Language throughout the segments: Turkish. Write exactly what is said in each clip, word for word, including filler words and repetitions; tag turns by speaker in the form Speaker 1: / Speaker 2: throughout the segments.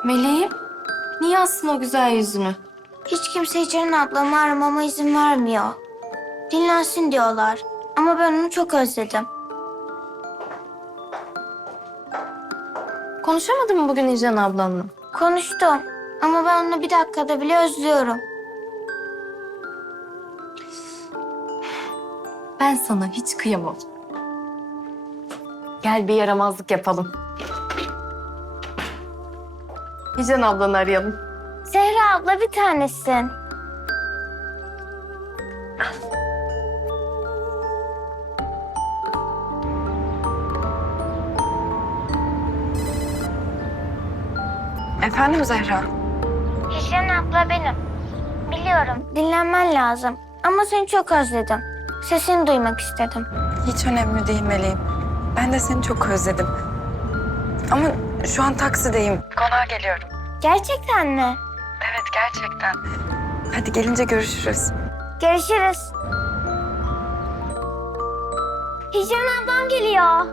Speaker 1: Meleğim, niye astın o güzel yüzünü?
Speaker 2: Hiç kimse Ceren ablamı aramama izin vermiyor. Dinlensin diyorlar. Ama ben onu çok özledim.
Speaker 1: Konuşamadın mı bugün İcran ablanla?
Speaker 2: Konuştum. Ama ben onu bir dakikada bile özlüyorum.
Speaker 1: Ben sana hiç kıyamam. Gel bir yaramazlık yapalım. İcran ablanı arayalım.
Speaker 2: Zehra abla bir tanesin.
Speaker 3: Efendim Zehra?
Speaker 2: Hicran abla benim. Biliyorum dinlenmen lazım. Ama seni çok özledim. Sesini duymak istedim.
Speaker 3: Hiç önemli değil Meleğim. Ben de seni çok özledim. Ama şu an taksideyim. Konağa geliyorum.
Speaker 2: Gerçekten mi?
Speaker 3: Evet, gerçekten. Hadi gelince görüşürüz.
Speaker 2: Görüşürüz. Hicran ablam geliyor.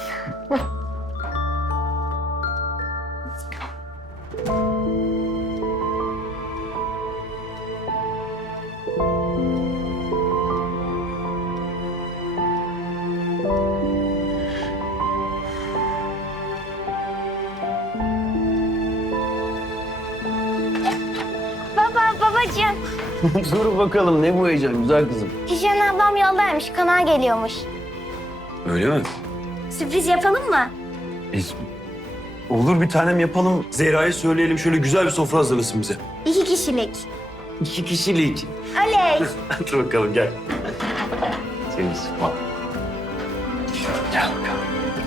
Speaker 2: Baba, babacığım.
Speaker 4: Dur bakalım ne bu heyecan güzel kızım.
Speaker 2: Hicran ablam yoldaymış, konağa geliyormuş.
Speaker 4: Öyle mi?
Speaker 2: Sürpriz yapalım mı?
Speaker 4: E, olur bir tanem yapalım. Zehra'ya söyleyelim şöyle güzel bir sofra hazırlasın bize.
Speaker 2: İki kişilik.
Speaker 4: İki kişilik.
Speaker 2: Oley.
Speaker 4: Dur bakalım gel. Seni sıkma. Gel bakalım.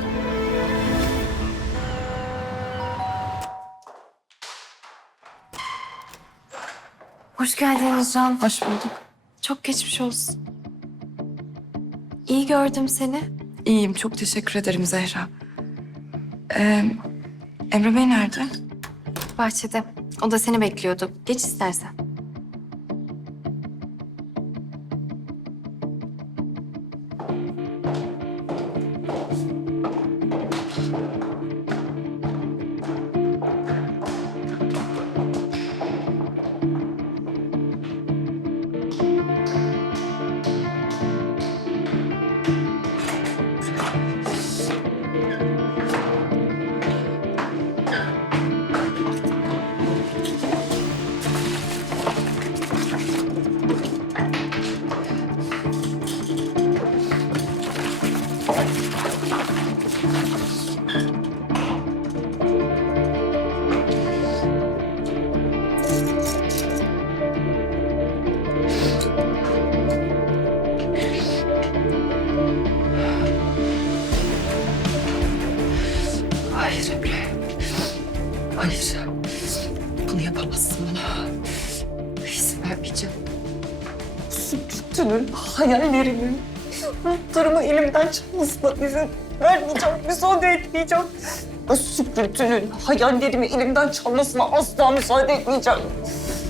Speaker 1: Hoş geldin İcran. Hoş bulduk. Çok geçmiş olsun. İyi gördüm seni.
Speaker 3: İyiyim, çok teşekkür ederim Zehra. Ee, Emre Bey nerede?
Speaker 1: Bahçede. O da seni bekliyordu. Geç istersen.
Speaker 3: Hayır Emre. Hayır. Bunu yapamazsın bana. İzin vermeyeceğim. Sütünün, hayallerimin, umutlarımı elimden çalmasına izin vermeyeceğim. Müsaade etmeyeceğim. Sütünün, hayallerimi elimden çalmasına asla müsaade etmeyeceğim.